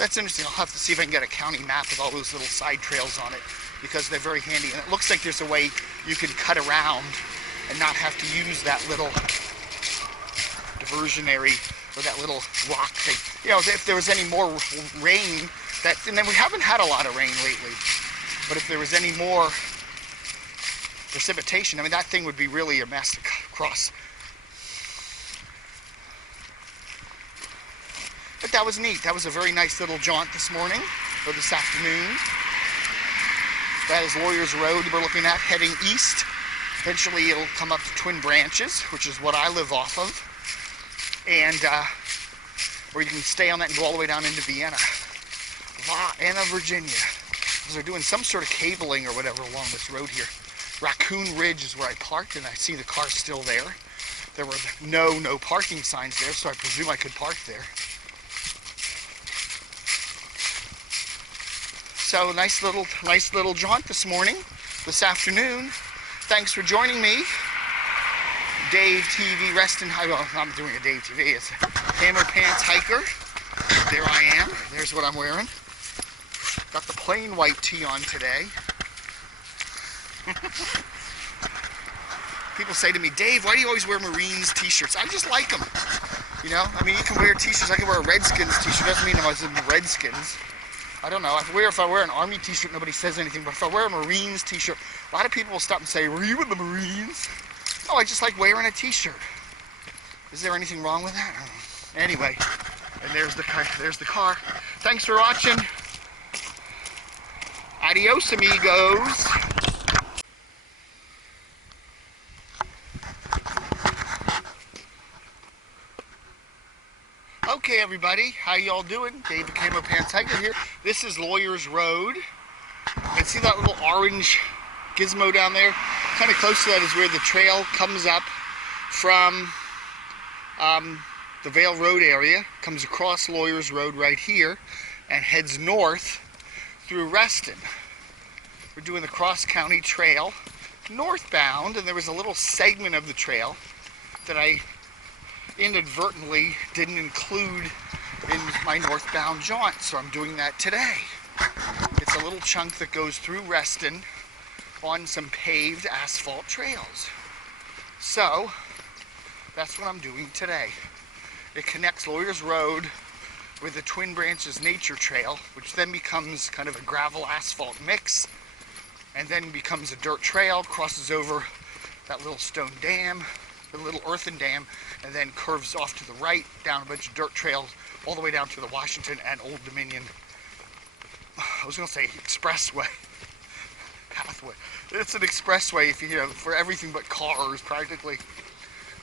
That's interesting. I'll have to see if I can get a county map with all those little side trails on it, because they're very handy. And it looks like there's a way you can cut around and not have to use that little diversionary or that little rock thing. You know, if there was any more rain, and then we haven't had a lot of rain lately, but if there was any more precipitation, I mean, that thing would be really a mess to cross. But that was neat. That was a very nice little jaunt this morning, or this afternoon. That is Lawyers Road we're looking at, heading east. Eventually it'll come up to Twin Branches, which is what I live off of. And or you can stay on that and go all the way down into Vienna, Virginia. Because they're doing some sort of cabling or whatever along this road here. Raccoon Ridge is where I parked, and I see the car still there. There were no parking signs there, so I presume I could park there. So nice little jaunt this morning, this afternoon. Thanks for joining me. Dave TV Reston. Well, I'm not doing a Dave TV. It's a CamoPantsHiker. There I am. There's what I'm wearing. Got the plain white tee on today. People say to me, Dave, why do you always wear Marines t-shirts? I just like them. You know, I mean, you can wear t-shirts. I can wear a Redskins t-shirt. Doesn't mean I was in the Redskins. I don't know. If I wear an Army t-shirt, nobody says anything. But if I wear a Marines t-shirt, a lot of people will stop and say, were you in the Marines? Oh, I just like wearing a t-shirt. Is there anything wrong with that? Anyway, and there's the car. Thanks for watching. Adios, amigos. Okay, everybody, how y'all doing? Dave the CamoPantsHiker here. This is Lawyers Road. And see that little orange gizmo down there? Kind of close to that is where the trail comes up from the Vale Road area, comes across Lawyers Road right here, and heads north through Reston. We're doing the cross-county trail northbound, and there was a little segment of the trail that I inadvertently didn't include in my northbound jaunt, so I'm doing that today. It's a little chunk that goes through Reston on some paved asphalt trails. So that's what I'm doing today. It connects Lawyers Road with the Twin Branches Nature Trail, which then becomes kind of a gravel asphalt mix, and then becomes a dirt trail, crosses over that little stone dam, the little earthen dam, and then curves off to the right down a bunch of dirt trails all the way down to the Washington and Old Dominion, I was going to say expressway, pathway. It's an expressway, if you know, for everything but cars practically.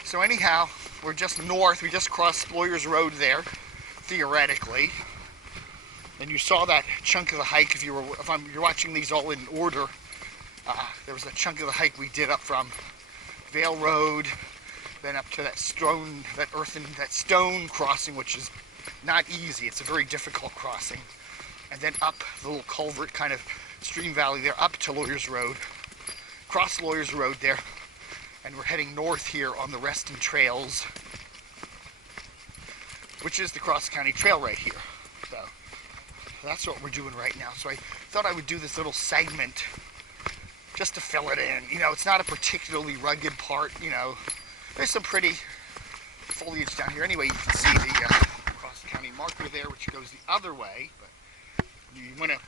So anyhow, we're just north. We just crossed Lawyers Road there, theoretically. And you saw that chunk of the hike. If you're watching these all in order, there was a chunk of the hike we did up from Vale Road, then up to that stone crossing, which is not easy. It's a very difficult crossing. And then up the little culvert, kind of stream valley there, up to Lawyers Road. Cross Lawyers Road there, and we're heading north here on the Reston Trails, which is the cross-county trail right here. So that's what we're doing right now. So I thought I would do this little segment just to fill it in. You know, it's not a particularly rugged part, you know. There's some pretty foliage down here. Anyway, you can see the cross-county marker there, which goes the other way. But you want to,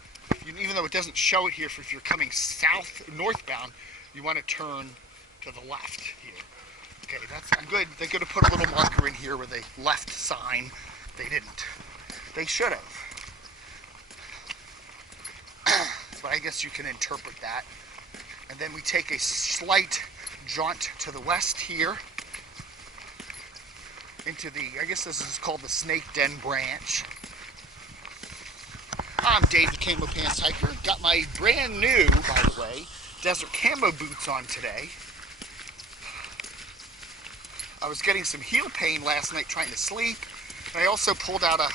even though it doesn't show it here, if you're coming northbound, you want to turn to the left here. Okay, that's good. They could have put a little marker in here with a left sign. They didn't. They should have. But I guess you can interpret that. And then we take a slight jaunt to the west here into the, I guess this is called the Snake Den branch. I'm Dave the CamoPantsHiker. Got my brand new, by the way, desert camo boots on today. I was getting some heel pain last night trying to sleep, and I also pulled out a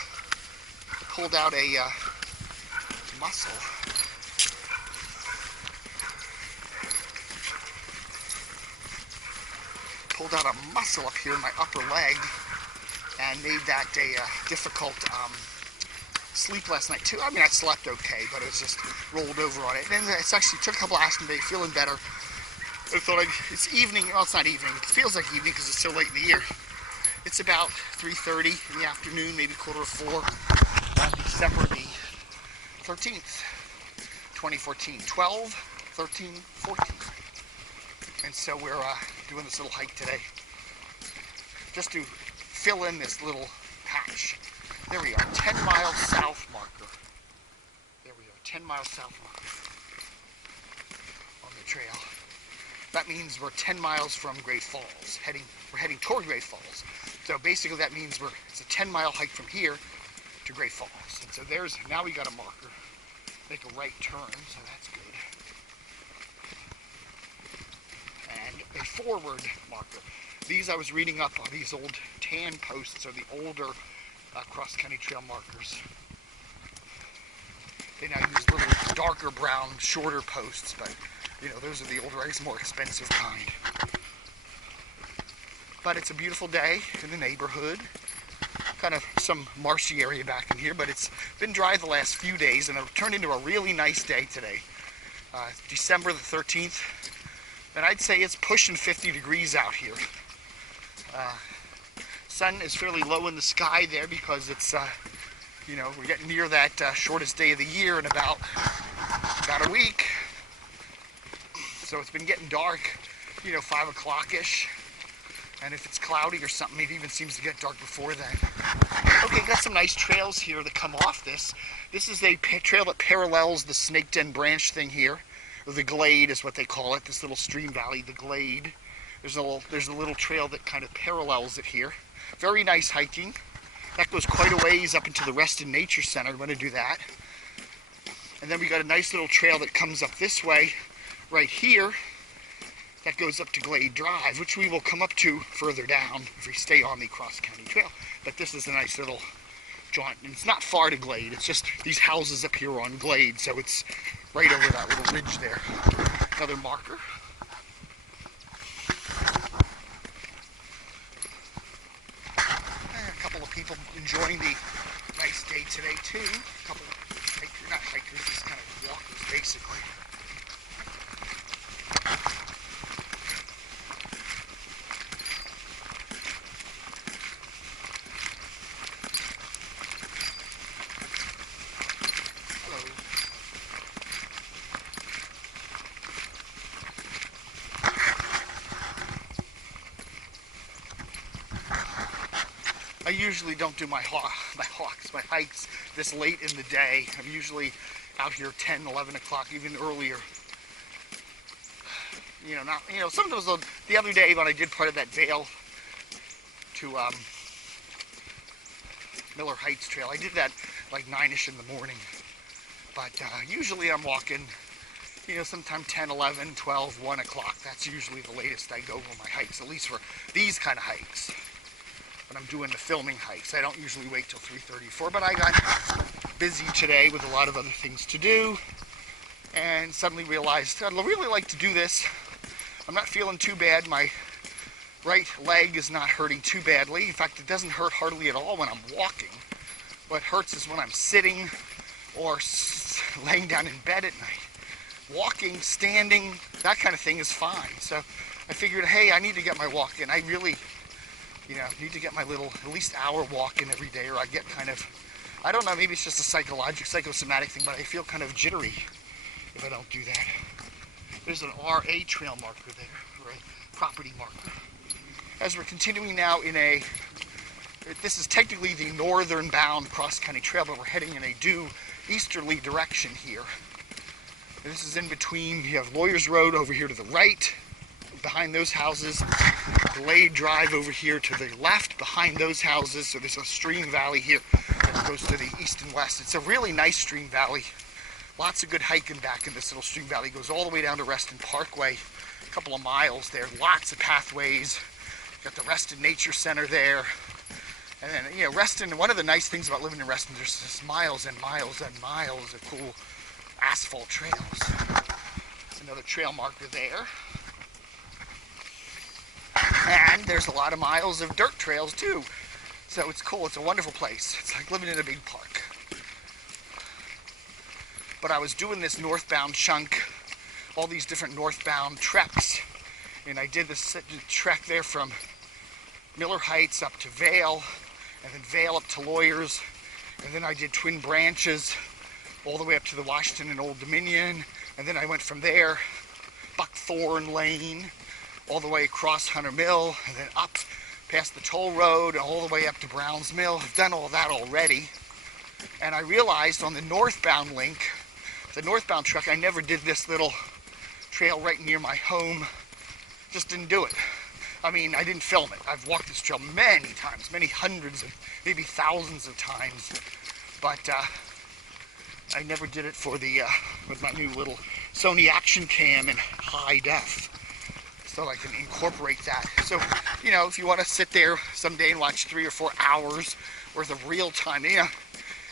muscle. Pulled out a muscle up here in my upper leg and made that a difficult sleep last night too. I mean, I slept okay, but it was just rolled over on it. And then it's actually took a couple of Aspen Bay, feeling better. I thought it's evening. Well, it's not evening. It feels like evening because it's so late in the year. It's about 3:30 in the afternoon, maybe 3:45, December the 13th, 2014, 12, 13, 14. And so we're doing this little hike today, just to fill in this little patch. There we are, 10 miles south marker. There we are, 10 miles south marker on the trail. That means we're 10 miles from Great Falls. We're heading toward Great Falls. So basically that means it's a 10-mile hike from here to Great Falls. And so now we got a marker. Make a right turn, so that's good. And a forward marker. These I was reading up on, these old tan posts are the older cross-country trail markers. They now use little darker brown, shorter posts, but you know, those are the older, I guess, more expensive kind. But it's a beautiful day in the neighborhood. Kind of some marshy area back in here, but it's been dry the last few days, and it turned into a really nice day today. December the 13th, and I'd say it's pushing 50 degrees out here. Sun is fairly low in the sky there because it's, you know, we're getting near that shortest day of the year in about a week. So it's been getting dark, you know, 5 o'clock-ish. And if it's cloudy or something, it even seems to get dark before then. Okay, got some nice trails here that come off this. This is a trail that parallels the Snake Den branch thing here, or the glade is what they call it, this little stream valley, the glade. There's a little trail that kind of parallels it here. Very nice hiking. That goes quite a ways up into the Reston Nature Center. I'm going to do that. And then we got a nice little trail that comes up this way, right here, that goes up to Glade Drive, which we will come up to further down if we stay on the cross-country trail. But this is a nice little jaunt, and it's not far to Glade. It's just these houses up here on Glade, so it's right over that little ridge there. Another marker. And a couple of people enjoying the nice day today too. A couple of hikers, not hikers, just kind of walkers basically. I usually don't do my hikes this late in the day. I'm usually out here 10, 11 o'clock, even earlier. Sometimes the other day when I did part of that Vale to Miller Heights trail, I did that like 9ish in the morning. But usually I'm walking, sometime 10, 11, 12, 1 o'clock. That's usually the latest I go on my hikes, at least for these kind of hikes. When I'm doing the filming hikes, I don't usually wait till 3:30, 4, but I got busy today with a lot of other things to do, and suddenly realized I'd really like to do this. I'm not feeling too bad. My right leg is not hurting too badly. In fact, it doesn't hurt hardly at all when I'm walking. What hurts is when I'm sitting or laying down in bed at night. Walking, standing, that kind of thing is fine. So I figured, hey, I need to get my walk in. I really need to get my little, at least hour walk in every day, or I get kind of, I don't know, maybe it's just a psychosomatic thing, but I feel kind of jittery if I don't do that. There's an RA trail marker there, or a property marker. As we're continuing now this is technically the northern bound cross-country trail, but we're heading in a due easterly direction here. And this is in between, you have Lawyers Road over here to the right, behind those houses, Glade Drive over here to the left behind those houses. So there's a stream valley here that goes to the east and west. It's a really nice stream valley. Lots of good hiking back in this little stream valley. It goes all the way down to Reston Parkway, a couple of miles there. Lots of pathways. Got the Reston Nature Center there. And then, Reston, one of the nice things about living in Reston, there's just miles and miles and miles of cool asphalt trails. Another trail marker there. And there's a lot of miles of dirt trails too. So it's cool. It's a wonderful place. It's like living in a big park. But I was doing this northbound chunk, all these different northbound treks, and I did this trek there from Miller Heights up to Vale, and then Vale up to Lawyers, and then I did Twin Branches all the way up to the Washington and Old Dominion, and then I went from there, Buckthorn Lane, all the way across Hunter Mill, and then up past the toll road, all the way up to Browns Mill. I've done all that already, and I realized on the northbound link, the northbound truck, I never did this little trail right near my home. Just didn't do it. I mean, I didn't film it. I've walked this trail many times, many hundreds of, maybe thousands of times, but I never did it for the with my new little Sony action cam in high def, so I can incorporate that. So, you know, if you want to sit there someday and watch 3 or 4 hours worth of real time, you know,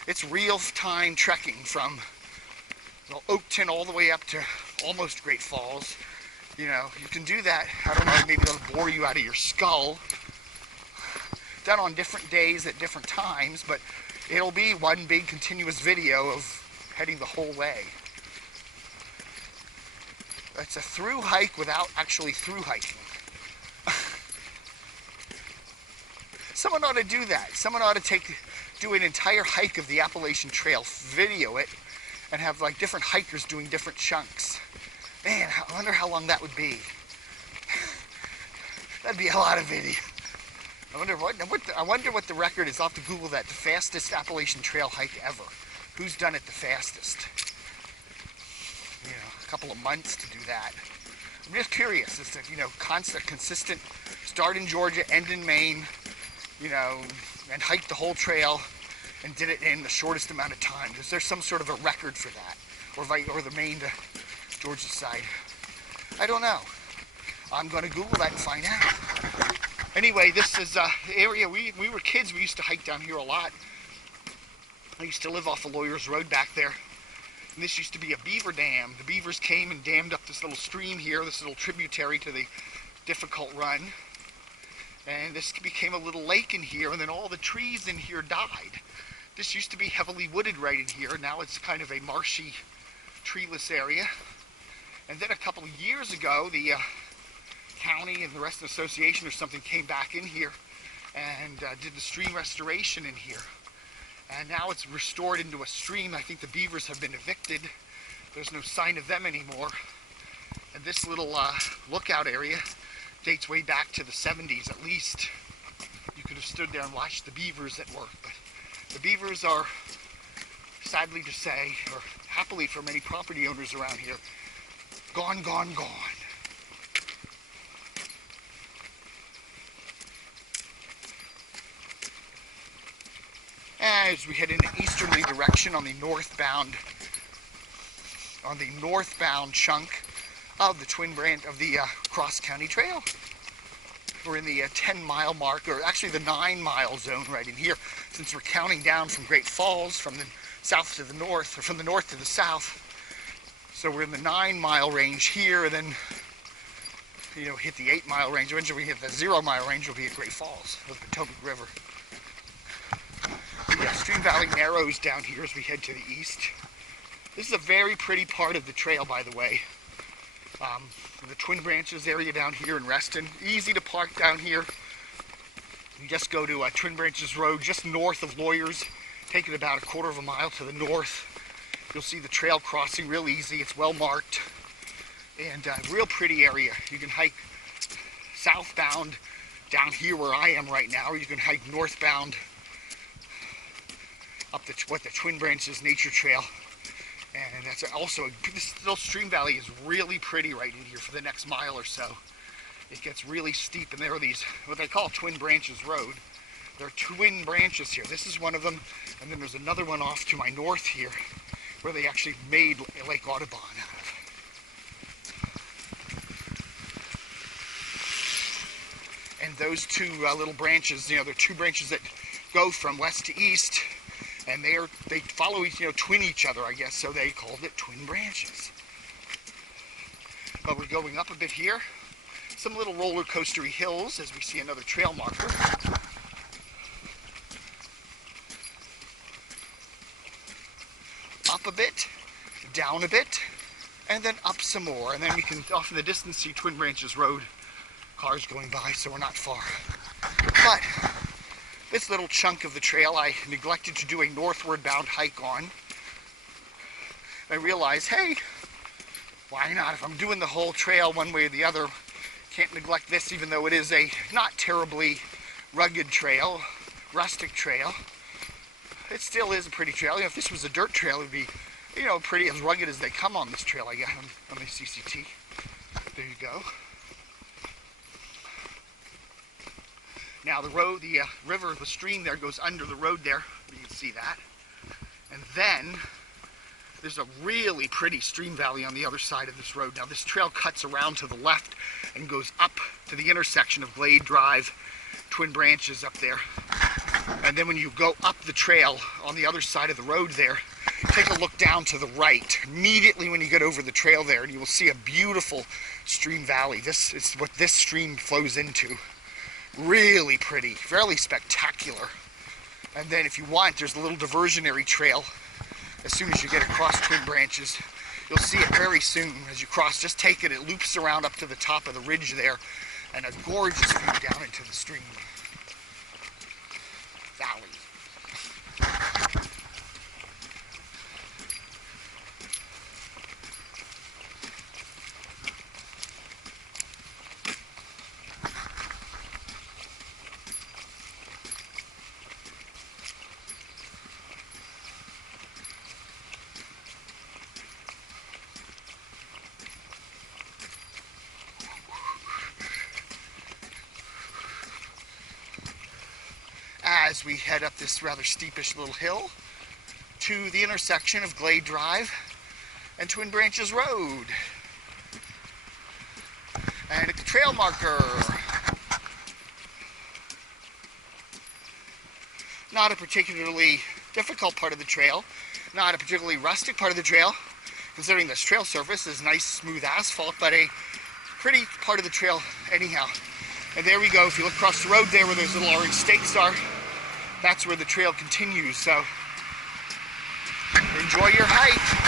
it's real time trekking from Oakton all the way up to almost Great Falls. You know, you can do that. I don't know, maybe it'll bore you out of your skull. Done on different days at different times, but it'll be one big continuous video of heading the whole way. It's a through hike without actually through hiking. Someone ought to do that. Someone ought to do an entire hike of the Appalachian Trail, video it, and have like different hikers doing different chunks. Man, I wonder how long that would be. That'd be a lot of video. I wonder what the record is. I'll have to Google that. The fastest Appalachian Trail hike ever. Who's done it the fastest? You know, a couple of months to do that. I'm just curious. It's a, you know, consistent start in Georgia, end in Maine, you know, and hike the whole trail and did it in the shortest amount of time. Is there some sort of a record for that? Or the Maine to Georgia side? I don't know. I'm going to Google that and find out. Anyway, this is the area we were kids. We used to hike down here a lot. I used to live off of Lawyers Road back there. And this used to be a beaver dam. The beavers came and dammed up this little stream here, this little tributary to the difficult run. And this became a little lake in here, and then all the trees in here died. This used to be heavily wooded right in here. Now it's kind of a marshy, treeless area. And then a couple of years ago, the county and the Reston Association or something came back in here and did the stream restoration in here. And now it's restored into a stream. I think the beavers have been evicted. There's no sign of them anymore. And this little lookout area dates way back to the 70s at least. You could have stood there and watched the beavers at work. But the beavers are, sadly to say, or happily for many property owners around here, gone, gone, gone. As we head in an easterly direction on the northbound chunk of the Cross County Trail. We're in the 10-mile mark, or actually the 9-mile zone right in here, since we're counting down from Great Falls, from the south to the north, or from the north to the south. So we're in the 9-mile range here, and then, you know, hit the 8-mile range. Eventually we hit the 0-mile range, will be at Great Falls, of the Potomac River. The Stream Valley narrows down here as we head to the east. This is a very pretty part of the trail, by the way. The Twin Branches area down here in Reston. Easy to park down here. You just go to Twin Branches Road, just north of Lawyers. Take it about a quarter of a mile to the north. You'll see the trail crossing real easy. It's well marked. And a real pretty area. You can hike southbound down here where I am right now, or you can hike northbound up the Twin Branches Nature Trail. And that's also, this little stream valley is really pretty right in here for the next mile or so. It gets really steep, and there are these, what they call Twin Branches Road. There are twin branches here. This is one of them, and then there's another one off to my north here, where they actually made Lake Audubon out of. And those two little branches, you know, they're two branches that go from west to east, and they follow each, you know, twin each other, I guess, so they called it Twin Branches. But we're going up a bit here. Some little roller coastery hills as we see another trail marker. Up a bit. down a bit, and then up some more. And then we can off in the distance see Twin Branches Road, cars going by, so we're not far. But this little chunk of the trail I neglected to do a northward bound hike on. I realized, hey, why not? If I'm doing the whole trail one way or the other, can't neglect this, even though it is a not terribly rugged trail, rustic trail. It still is a pretty trail. You know, if this was a dirt trail, it would be, you know, pretty as rugged as they come on this trail, I guess, on the CCT. There you go. Now the road, the river, the stream there goes under the road there. You can see that. And then there's a really pretty stream valley on the other side of this road. Now this trail cuts around to the left and goes up to the intersection of Glade Drive, Twin Branches up there. And then when you go up the trail on the other side of the road there, take a look down to the right. Immediately when you get over the trail there, and you will see a beautiful stream valley. This is what this stream flows into. Really pretty, fairly spectacular. And then if you want, there's a little diversionary trail. As soon as you get across Twin Branches, you'll see it very soon as you cross. Just take it, it loops around up to the top of the ridge there, and a gorgeous view down into the stream valley. As we head up this rather steepish little hill to the intersection of Glade Drive and Twin Branches Road. And a trail marker. Not a particularly difficult part of the trail, not a particularly rustic part of the trail, considering this trail surface is nice smooth asphalt, but a pretty part of the trail anyhow. And there we go. If you look across the road there where those little orange stakes are, that's where the trail continues. So enjoy your hike.